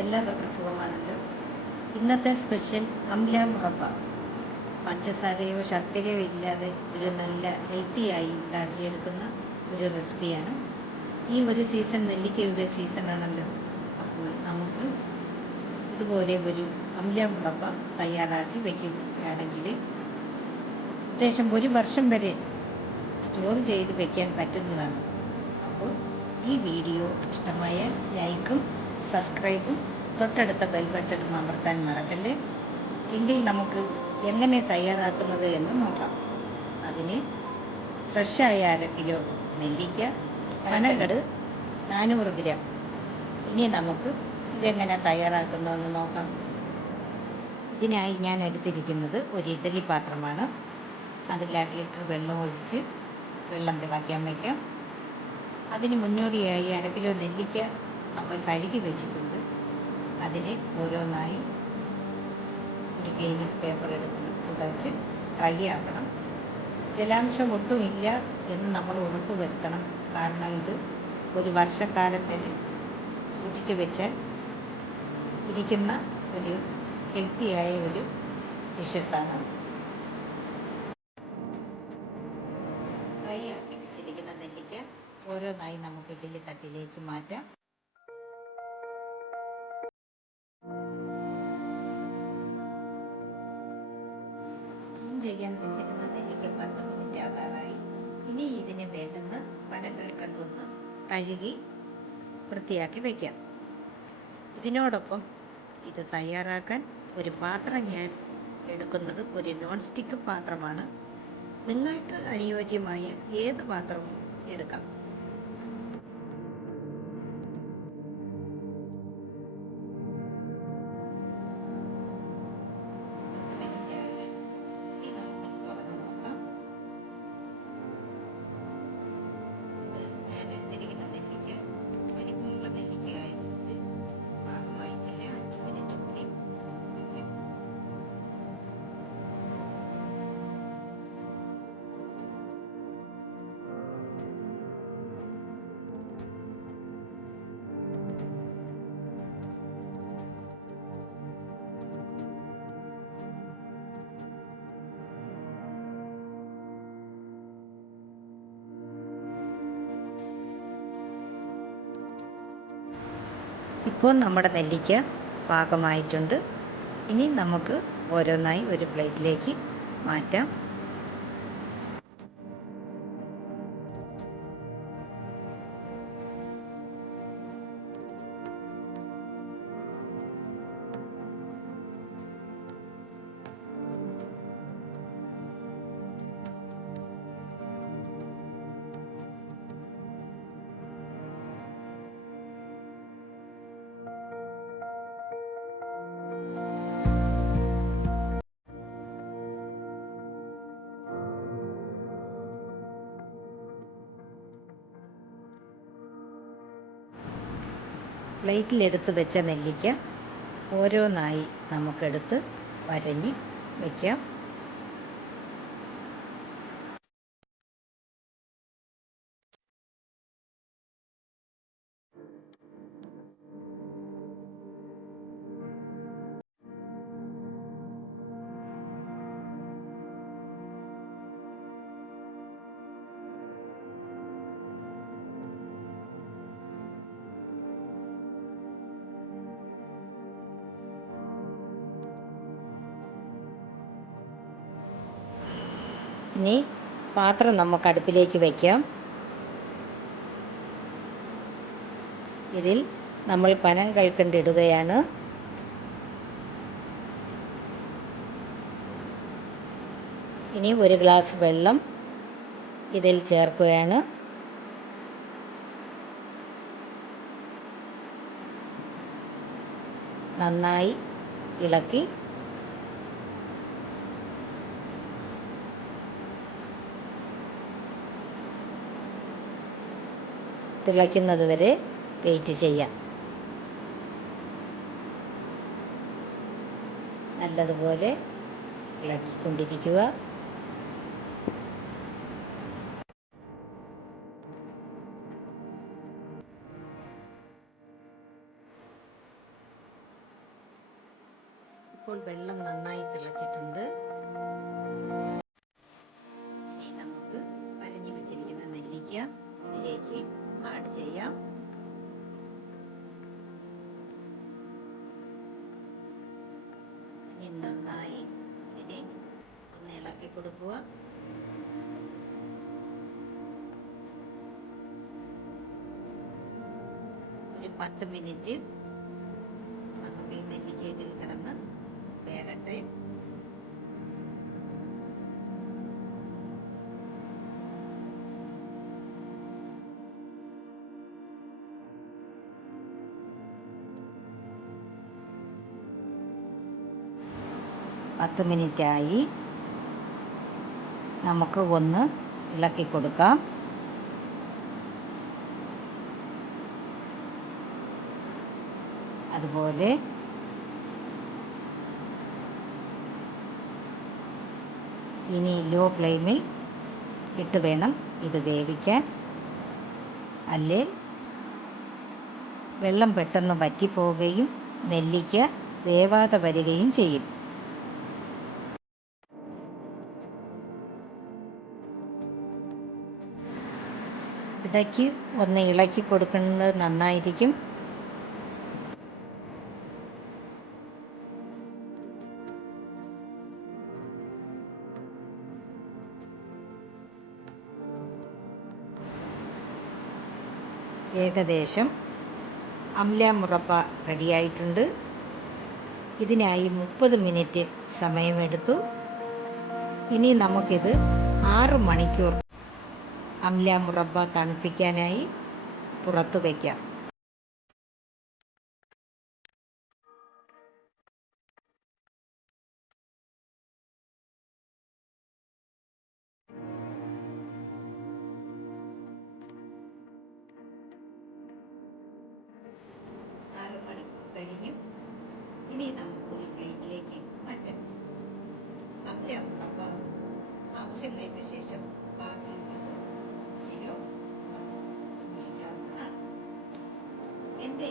എല്ലാവർക്കും സുഖമാണല്ലോ. ഇന്നത്തെ സ്പെഷ്യൽ അംല മുറബ്ബ. പഞ്ചസാരയോ ശർക്കരയോ ഇല്ലാതെ ഒരു നല്ല ഹെൽത്തിയായി ഉണ്ടാക്കിയെടുക്കുന്ന ഒരു റെസിപ്പിയാണ്. ഈ ഒരു സീസൺ നെല്ലിക്കയുടെ സീസണാണല്ലോ. അപ്പോൾ നമുക്ക് ഇതുപോലെ ഒരു അംല മുറബ്ബ തയ്യാറാക്കി വയ്ക്കുകയാണെങ്കിൽ ഏകദേശം ഒരു വർഷം വരെ സ്റ്റോർ ചെയ്ത് വയ്ക്കാൻ പറ്റുന്നതാണ്. അപ്പോൾ ഈ വീഡിയോ ഇഷ്ടമായാൽ ലൈക്കും സബ്സ്ക്രൈബും തൊട്ടടുത്ത ബെൽ ബട്ടണും അമർത്താൻ മറക്കല്ലേ. എങ്കിൽ നമുക്ക് എങ്ങനെ തയ്യാറാക്കുന്നത് എന്ന് നോക്കാം. അതിന് ഫ്രഷായ 1/2 കിലോ നെല്ലിക്ക, പനങ്കട് 400 ഗ്രാം. ഇനി നമുക്ക് ഇതെങ്ങനെ തയ്യാറാക്കുന്നതെന്ന് നോക്കാം. ഇതിനായി ഞാൻ എടുത്തിരിക്കുന്നത് ഒരു ഇഡ്ഡലി പാത്രമാണ്. അതിൽ 1 ലിറ്റർ വെള്ളം ഒഴിച്ച് വെള്ളം തിളയ്ക്കാൻ വയ്ക്കാം. അതിന് മുന്നോടിയായി 1/2 കിലോ നെല്ലിക്ക നമ്മൾ കഴുകി വെച്ചിട്ടുണ്ട്. അതിനെ ഓരോന്നായി ഒരു ക്ലീനസ് പേപ്പർ എടുത്ത് തുടച്ച് ഡ്രൈ ആക്കണം. ജലാംശം ഒട്ടുമില്ല എന്ന് നമ്മൾ ഉറപ്പ് വരുത്തണം. കാരണം ഇത് ഒരു വർഷക്കാലം വരെ സൂക്ഷിച്ച് വെച്ചാൽ ഇരിക്കുന്ന ഒരു ഹെൽത്തിയായ ഒരു ഡിഷസാണ്. ഡ്രൈ ആക്കി വെച്ചിരിക്കുന്ന നെല്ലിക്ക ഓരോന്നായി നമുക്ക് ഇഡ്ഡലി തട്ടിലേക്ക് മാറ്റാം. സ്റ്റീം ചെയ്യാൻ വെച്ചിരുന്ന നെല്ലിക്ക 10 മിനിറ്റ് ആകാറായി. ഇനി ഇതിന് വേണ്ടുന്ന പനക്കൽക്കണ്ടൊന്ന് കഴുകി വൃത്തിയാക്കി വയ്ക്കാം. ഇതിനോടൊപ്പം ഇത് തയ്യാറാക്കാൻ ഒരു പാത്രം ഞാൻ എടുക്കുന്നത് ഒരു നോൺ സ്റ്റിക്ക് പാത്രമാണ്. നിങ്ങൾക്ക് അനുയോജ്യമായ ഏത് പാത്രവും എടുക്കാം. ഞാൻ എടുത്തിരിക്കുന്ന നെല്ലിക്ക വലിപ്പമുള്ള നെല്ലിക്ക ആയതുകൊണ്ട് പാകമായിട്ടില്ല. 5 മിനിറ്റ് കൂടി. ഇപ്പോൾ നമ്മുടെ നെല്ലിക്ക പാകമായിട്ടുണ്ട്. ഇനി നമുക്ക് ഓരോന്നായി ഒരു പ്ലേറ്റിലേക്ക് മാറ്റാം. പ്ലേറ്റിലെടുത്ത് വെച്ച നെല്ലിക്ക ഓരോന്നായി നമുക്കെടുത്ത് വരഞ്ഞ് വയ്ക്കാം. ഇനി പാത്രം നമുക്ക് അടുപ്പിലേക്ക് വയ്ക്കാം. ഇതിൽ നമ്മൾ പനങ്കൽക്കണ്ട് ഇടുകയാണ്. ഇനി 1 ഗ്ലാസ് വെള്ളം ഇതിൽ ചേർക്കുകയാണ്. നന്നായി ഇളക്കി തിളയ്ക്കുന്നത് വരെ വെയിറ്റ് ചെയ്യാം. നല്ലതുപോലെ ഇളക്കിക്കൊണ്ടിരിക്കുക. ഇപ്പോൾ വെള്ളം നന്നായി തിളച്ചിട്ടുണ്ട്. ഇനി നമുക്ക് വരഞ്ഞു വെച്ചിരിക്കുന്ന നെല്ലിക്ക ഇതിലേക്ക് ആഡ് ചെയ്യാം. ഇനി നന്നായി ഇതിനെ ഒന്ന് ഇളക്കി കൊടുക്കുക. ഒരു 10 മിനിറ്റ് നമുക്ക് ഈ നെല്ലിക്ക ഇതിൽ കിടന്ന് വേകട്ടെ. പത്ത് മിനിറ്റായി. നമുക്ക് ഒന്ന് ഇളക്കി കൊടുക്കാം. അതുപോലെ ഇനി ലോ ഫ്ലെയിമിൽ ഇട്ട് വേണം ഇത് വേവിക്കാൻ. അല്ലേ വെള്ളം പെട്ടെന്ന് വറ്റിപ്പോവുകയും നെല്ലിക്ക വേവാതെ വരികയും ചെയ്യും. ഇടയ്ക്ക് ഒന്ന് ഇളക്കി കൊടുക്കുന്നത് നന്നായിരിക്കും. ഏകദേശം അംല മുറബ്ബ റെഡിയായിട്ടുണ്ട്. ഇതിനായി 30 മിനിറ്റ് സമയമെടുത്തു. ഇനി നമുക്കിത് 6 മണിക്കൂർ അംല മുറബ്ബ തണുപ്പിക്കാനായി പുറത്തു വയ്ക്കാം. കഴിഞ്ഞു. ഇനി നമുക്ക് ഒരു പ്ലേറ്റിലേക്ക് മാറ്റാം. അംല മുറബ്ബ ആവശ്യങ്ങൾക്ക് ശേഷം ബാക്കിയുള്ളത് ഉപയോഗിക്കാവുന്നതാണ്. എൻ്റെ